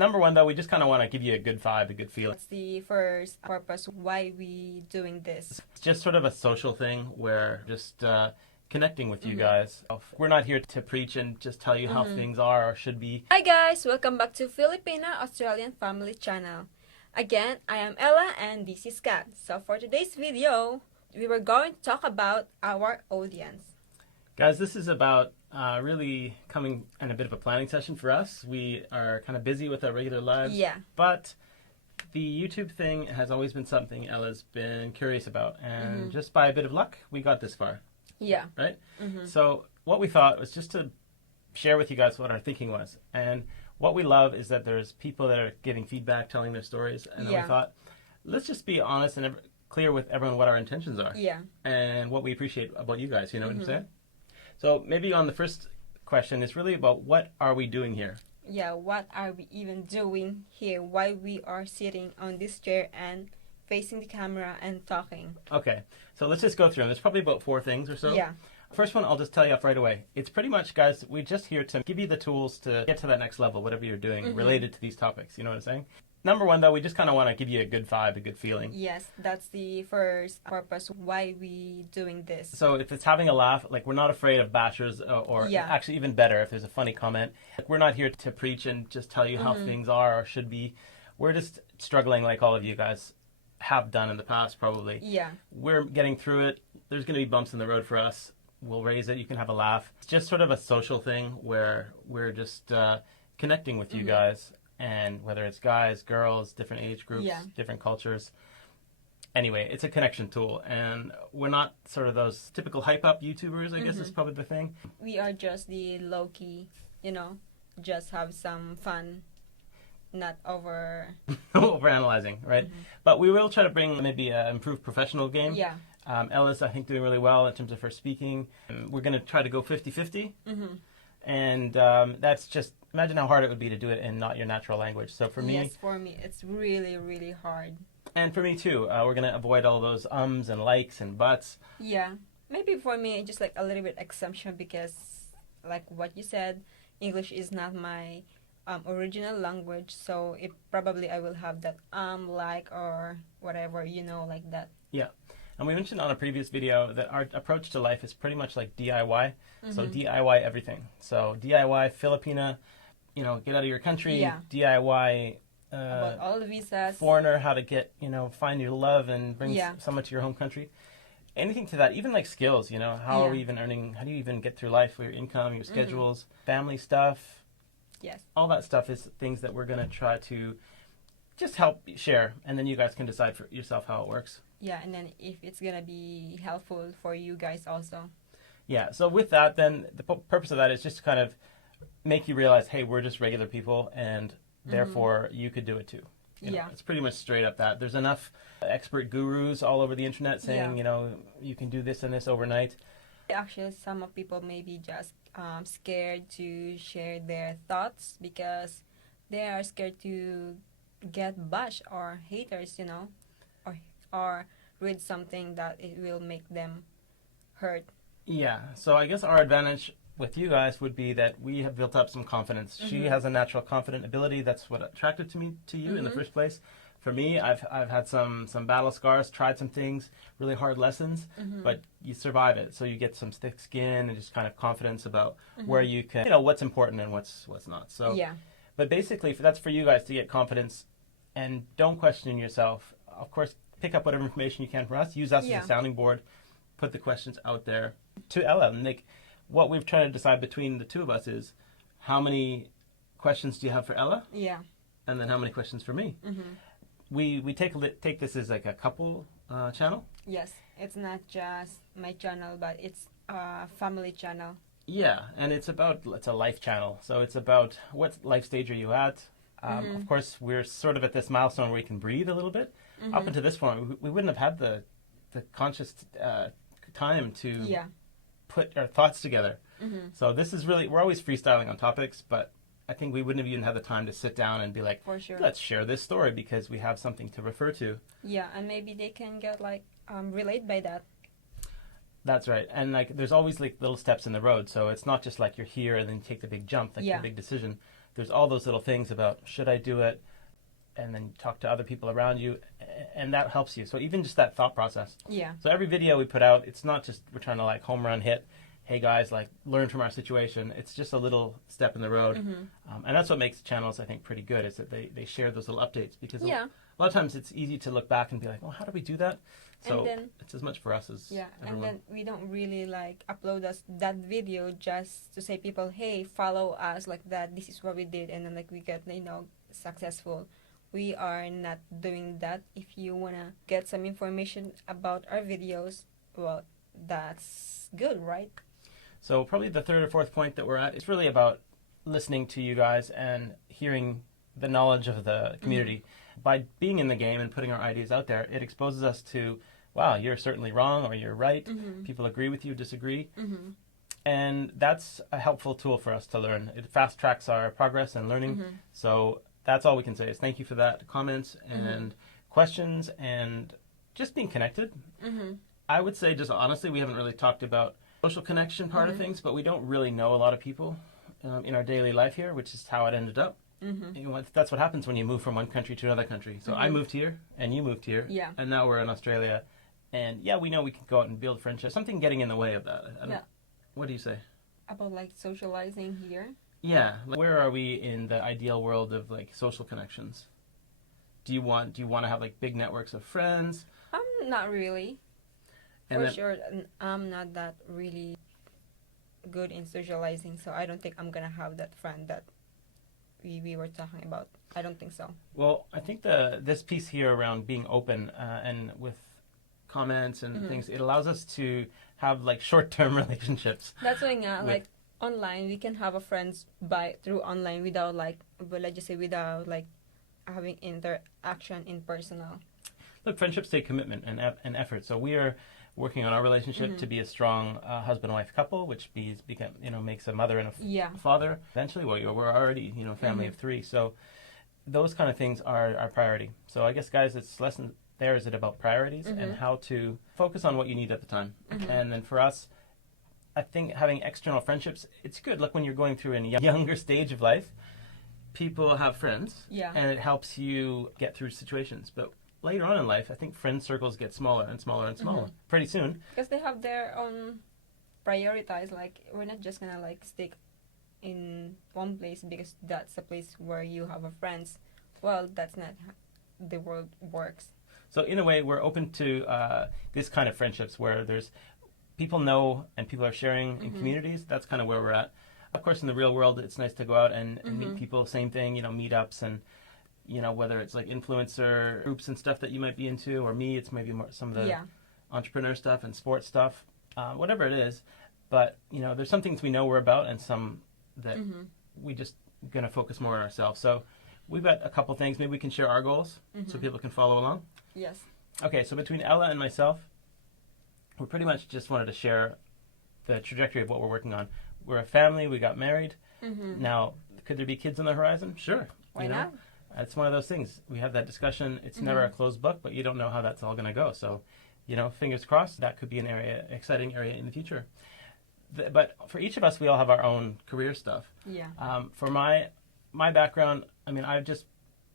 Number one, though, we just kind of want to give you a good vibe, a good feeling. That's the first purpose why we doing this. It's just sort of a social thing where just connecting with you guys. We're not here to preach and just tell you how things are or should be. Hi guys, welcome back to Filipina-Australian Family Channel. Again, I am Ella and this is Kat. So for today's video, we were going to talk about our audience. Guys, this is about really coming in a bit of a planning session for us. We are kind of busy with our regular lives. Yeah. But the YouTube thing has always been something Ella's been curious about. And just by a bit of luck, we got this far. Yeah. Right? So what we thought was just to share with you guys what our thinking was. And what we love is that there's people that are giving feedback, telling their stories. And then we thought, let's just be honest and clear with everyone what our intentions are. Yeah. And what we appreciate about you guys. You know what I'm saying? So maybe on the first question, it's really about what are we doing here? Yeah, what are we even doing here? Why we are sitting on this chair and facing the camera and talking? Okay, so let's just go through them. There's probably about 4 things or so. Yeah. First one, I'll just tell you off right away. It's pretty much, guys, we're just here to give you the tools to get to that next level, whatever you're doing related to these topics. You know what I'm saying? Number one, though, we just kind of want to give you a good vibe, a good feeling. Yes, that's the first purpose why we doing this. So if it's having a laugh, like we're not afraid of bashers or actually even better if there's a funny comment. Like, we're not here to preach and just tell you how things are or should be. We're just struggling like all of you guys have done in the past probably. Yeah. We're getting through it. There's going to be bumps in the road for us. We'll raise it. You can have a laugh. It's just sort of a social thing where we're just connecting with you guys. And whether it's guys, girls, different age groups, different cultures. Anyway, it's a connection tool. And we're not sort of those typical hype-up YouTubers, I guess is probably the thing. We are just the low-key, just have some fun, not over... Overanalyzing, right? But we will try to bring maybe an improved professional game. Yeah. Ella's, I think, doing really well in terms of her speaking. We're going to try to go 50-50. And that's just... Imagine how hard it would be to do it in not your natural language. So for me... Yes, for me, it's really, really hard. And for me, too. We're going to avoid all those ums and likes and buts. Yeah. Maybe for me, just like a little bit exemption because, like what you said, English is not my original language. So it probably I will have that like, or whatever, like that. Yeah. And we mentioned on a previous video that our approach to life is pretty much like DIY. So DIY everything. So DIY Filipina, get out of your country. Yeah. DIY About all the visas. foreigner, how to get, find your love and bring someone to your home country. Anything to that, even like skills, how are we even earning, how do you even get through life with your income, your schedules, family stuff. Yes. All that stuff is things that we're going to try to just help share. And then you guys can decide for yourself how it works. Yeah, and then if it's going to be helpful for you guys also. Yeah, so with that, then the purpose of that is just to kind of make you realize, hey, we're just regular people, and therefore you could do it too. It's pretty much straight up that. There's enough expert gurus all over the internet saying, you can do this and this overnight. Actually, some of people may be just scared to share their thoughts because they are scared to get bashed or haters, or read something that it will make them hurt. Yeah, so I guess our advantage with you guys would be that we have built up some confidence. She has a natural confident ability. That's what attracted me to you in the first place. For me, I've had some battle scars, tried some things, really hard lessons, but you survive it. So you get some thick skin and just kind of confidence about where you can, what's important and what's not. So, but basically, that's for you guys to get confidence and don't question yourself. Of course, pick up whatever information you can from us. Use us as a sounding board. Put the questions out there to Ella. And what we've tried to decide between the two of us is how many questions do you have for Ella? Yeah. And then how many questions for me? We take this as like a couple channel. Yes, it's not just my channel, but it's a family channel. Yeah, and it's a life channel. So it's about what life stage are you at? Of course, we're sort of at this milestone where we can breathe a little bit. Up until this point, we wouldn't have had the conscious time to put our thoughts together. So this is really, we're always freestyling on topics, but I think we wouldn't have even had the time to sit down and be like, for sure, let's share this story because we have something to refer to. Yeah, and maybe they can get relate by that. That's right. And there's always little steps in the road. So it's not just like you're here and then you take the big jump, the big decision. there's all those little things about should I do it, and then talk to other people around you, and that helps you. So even just that thought process. Yeah. So every video we put out, it's not just we're trying to like home run hit, hey guys, like learn from our situation. It's just a little step in the road. And that's what makes channels, I think, pretty good, is that they share those little updates, because Yeah. a lot of times it's easy to look back and be like, oh, how do we do that? So And then, it's as much for us as yeah, and everyone. then we don't really like upload that video just to say people, hey, follow us like that. This is what we did, and then like we get successful. We are not doing that. If you wanna get some information about our videos, well, that's good, right? So probably the third or fourth point that we're at is really about listening to you guys and hearing the knowledge of the community. By being in the game and putting our ideas out there, it exposes us to, wow, you're certainly wrong, or you're right. People agree with you, disagree. And that's a helpful tool for us to learn. It fast tracks our progress and learning. So that's all we can say is thank you for that. Comments and questions and just being connected. I would say, just honestly, we haven't really talked about social connection part of things, but we don't really know a lot of people in our daily life here, which is how it ended up. You know, that's what happens when you move from one country to another country. So I moved here, and you moved here, Yeah. and now we're in Australia. And yeah, we know we can go out and build friendships. Something getting in the way of that. Yeah. What do you say? About like socializing here. Yeah, like, where are we in the ideal world of like social connections? Do you want to have like big networks of friends? Not really. And For then- sure, I'm not that really good in socializing, so I don't think I'm gonna have that friend that we were talking about. I don't think so. Well, I think this piece here around being open and with comments and things, it allows us to have like short-term relationships. That's why nga, With- like online, we can have a friends through online without like, well, let's just say without like having interaction in personal. Look, friendships take commitment and effort. So we are working on our relationship to be a strong husband-wife couple, which makes a mother and a Yeah. father. Eventually, we're already a family of three. So those kind of things are our priority. So I guess, guys, it's lesson there is it about priorities and how to focus on what you need at the time. And then for us, I think having external friendships, it's good. Look, when you're going through a younger stage of life, people have friends, Yeah. and it helps you get through situations. But later on in life, I think friend circles get smaller and smaller and smaller. Pretty soon, Because they have their own prioritize. Like, we're not just gonna like stick in one place because that's the place where you have a friends. Well, that's not how the world works. so in a way, we're open to this kind of friendships where there's people know and people are sharing in communities. That's kind of where we're at. Of course, in the real world, it's nice to go out and meet people. Same thing, meetups and whether it's like influencer groups and stuff that you might be into, or me, it's maybe more some of the Yeah. entrepreneur stuff and sports stuff, whatever it is. But there's some things we know we're about, and some that we just gonna focus more on ourselves. So we've got a couple things. Maybe we can share our goals so people can follow along. Yes. Okay, so between Ella and myself, we pretty much just wanted to share the trajectory of what we're working on. We're a family. We got married. Now, could there be kids on the horizon? Sure. Why not? It's one of those things. We have that discussion. It's never a closed book, but you don't know how that's all going to go. So, fingers crossed, that could be an exciting area in the future. But for each of us, we all have our own career stuff. Yeah. For my background, I've just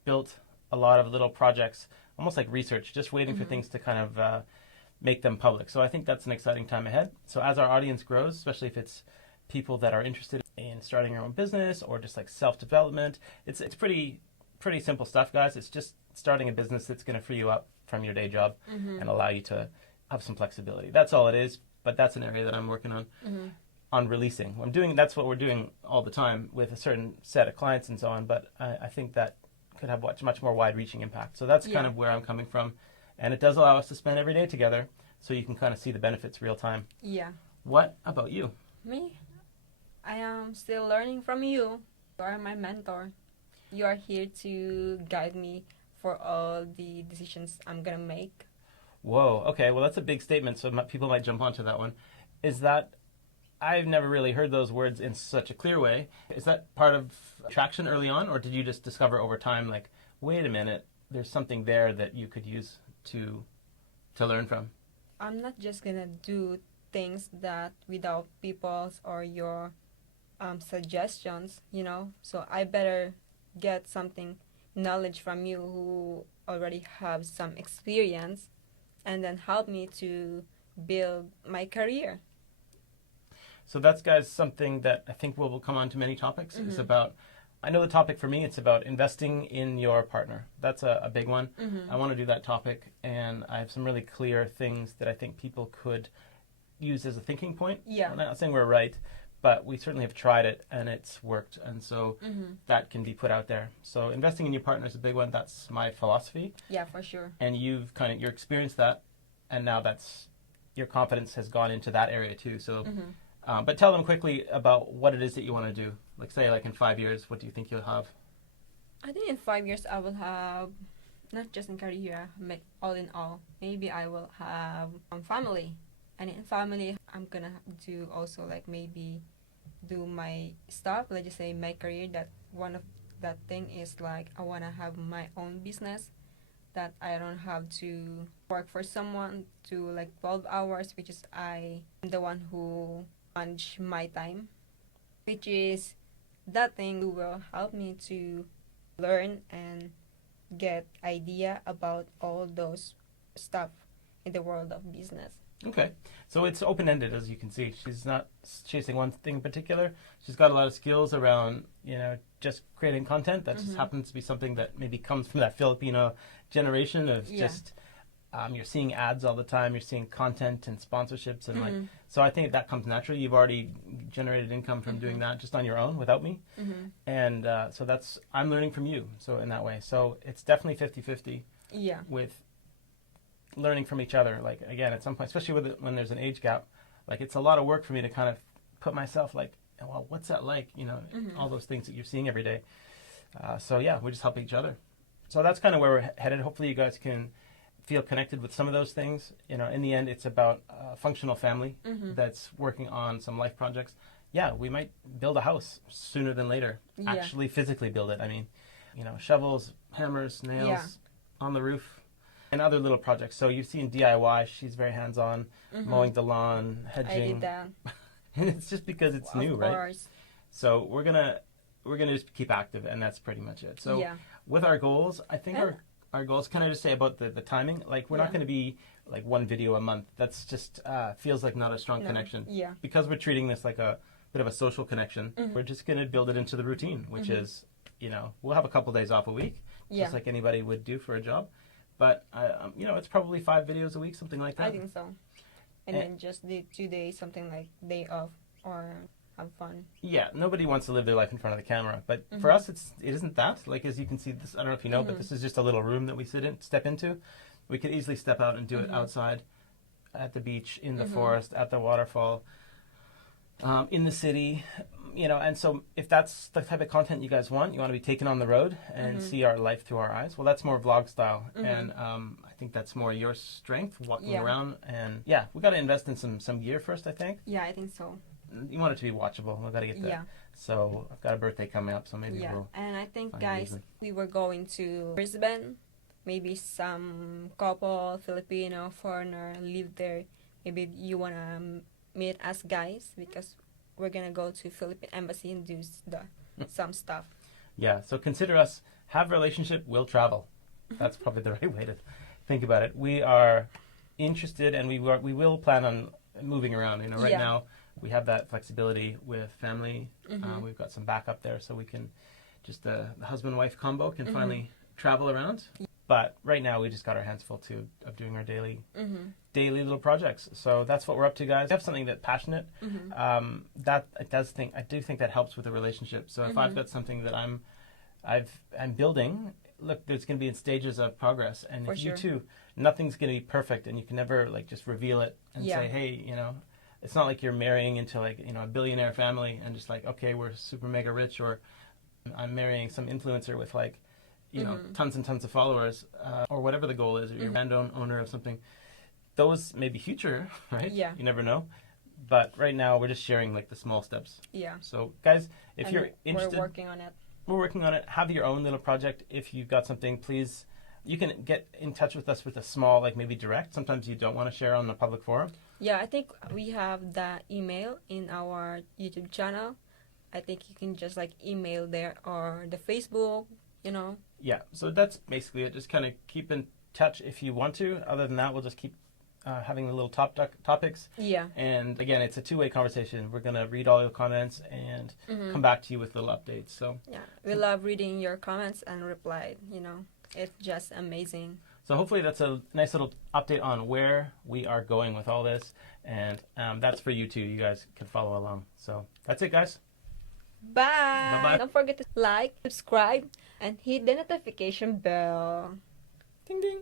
built a lot of little projects, almost like research, just waiting for things to kind of make them public. So I think that's an exciting time ahead. So as our audience grows, especially if it's people that are interested in starting their own business or just like self-development, it's pretty simple stuff, guys. It's just starting a business that's going to free you up from your day job and allow you to have some flexibility. That's all it is. But that's an area that I'm working on releasing. That's what we're doing all the time with a certain set of clients and so on. But I think that could have much more wide-reaching impact. So that's kind of where I'm coming from. And it does allow us to spend every day together so you can kind of see the benefits real time. Yeah. What about you? Me? I am still learning from you. You are my mentor. You are here to guide me for all the decisions I'm going to make. Whoa, okay, well that's a big statement, so people might jump onto that one. Is that, I've never really heard those words in such a clear way. Is that part of traction early on, or did you just discover over time, like, wait a minute, there's something there that you could use to learn from? I'm not just going to do things that without people's or your suggestions, you know. So I better get something knowledge from you who already have some experience, and then help me to build my career. So that's, guys, something that I think will come on to many topics. Is about, I know the topic for me, it's about investing in your partner. That's a big one. I want to do that topic, and I have some really clear things that I think people could use as a thinking point. Yeah. I'm not saying we're right, but we certainly have tried it and it's worked, and so that can be put out there. So investing in your partner is a big one. That's my philosophy. Yeah, for sure. And you've you're experienced that, and now that's your confidence has gone into that area too. So, but tell them quickly about what it is that you want to do. Like, say, like in 5 years, what do you think you'll have? I think in 5 years I will have not just in career, but all in all, maybe I will have family, and in family I'm gonna do also like maybe do my stuff. Let's just say my career. That one of that thing is like I wanna have my own business, that I don't have to work for someone to like 12 hours, which is I am the one who manage my time, which is that thing will help me to learn and get idea about all those stuff in the world of business. Okay. So it's open-ended, as you can see. She's not chasing one thing in particular. She's got a lot of skills around, just creating content. That just happens to be something that maybe comes from that Filipino generation of just, you're seeing ads all the time. You're seeing content and sponsorships. And so I think that comes naturally. You've already generated income from doing that just on your own without me. And so I'm learning from you. So in that way. So it's definitely 50-50 with learning from each other. Like, again, at some point, especially when there's an age gap, like it's a lot of work for me to kind of put myself like, well, what's that like? All those things that you're seeing every day. So yeah, we just help each other. So that's kind of where we're headed. Hopefully you guys can feel connected with some of those things. In the end, it's about a functional family that's working on some life projects. Yeah, we might build a house sooner than later. Actually physically build it. I mean, shovels, hammers, nails on the roof, and other little projects. So you've seen DIY. She's very hands-on, mowing the lawn, hedging. I did that. And it's just because it's new, right? So we're gonna just keep active, and that's pretty much it. So with our goals, I think our goals. Can I just say about the timing? Like, we're not going to be like one video a month. That's just feels like not a strong connection. Yeah. Because we're treating this like a bit of a social connection. We're just going to build it into the routine, which is, we'll have a couple days off a week, just like anybody would do for a job. But it's probably 5 videos a week, something like that. I think so. And then just the 2 days, something like day off or have fun. Yeah, nobody wants to live their life in front of the camera, but for us, it isn't that. Like, as you can see, this, I don't know if you know, but this is just a little room that we step into. We could easily step out and do it outside, at the beach, in the forest, at the waterfall, in the city, and so if that's the type of content you guys want, you want to be taken on the road and see our life through our eyes, well, that's more vlog style, and I think that's more your strength, walking around, and we got to invest in some gear first, I think. Yeah, I think so. You want it to be watchable. We've got to get that. So I've got a birthday coming up, so maybe we'll. And I think, guys, we were going to Brisbane. Maybe some couple Filipino foreigner live there. Maybe you wanna meet us, guys, because we're gonna go to Philippine Embassy and do some stuff. Yeah. So consider us. Have a relationship. We'll travel. That's probably the right way to think about it. We are interested, and we will plan on moving around. Right now. We have that flexibility with family. We've got some backup there, so we can just the husband-wife combo can finally travel around. But right now, we just got our hands full of doing our daily little projects. So that's what we're up to, guys. We have something that's passionate. I do think that helps with the relationship. So if I've got something that I'm building, look, there's going to be in stages of progress, and if you too, nothing's going to be perfect, and you can never like just reveal it and say, hey, It's not like you're marrying into a billionaire family and just like, okay, we're super mega rich, or I'm marrying some influencer with tons and tons of followers, or whatever the goal is, or you're a brand owner of something. Those may be future, right? Yeah. You never know. But right now we're just sharing like the small steps. Yeah. So guys, if you're interested, we're working on it. We're working on it. Have your own little project. If you've got something, please, you can get in touch with us with a small, like maybe direct. Sometimes you don't want to share on the public forum. Yeah, I think we have the email in our YouTube channel, I think you can just like email there or the Facebook, you know. Yeah, so that's basically it. Just kind of keep in touch if you want to. Other than that, we'll just keep having the little topics. Yeah. And again, it's a two-way conversation. We're going to read all your comments and come back to you with little updates. So yeah, we love reading your comments and reply, you know. It's just amazing. So hopefully that's a nice little update on where we are going with all this. And that's for you too. You guys can follow along. So that's it, guys. Bye. Bye-bye. Don't forget to like, subscribe, and hit the notification bell. Ding, ding.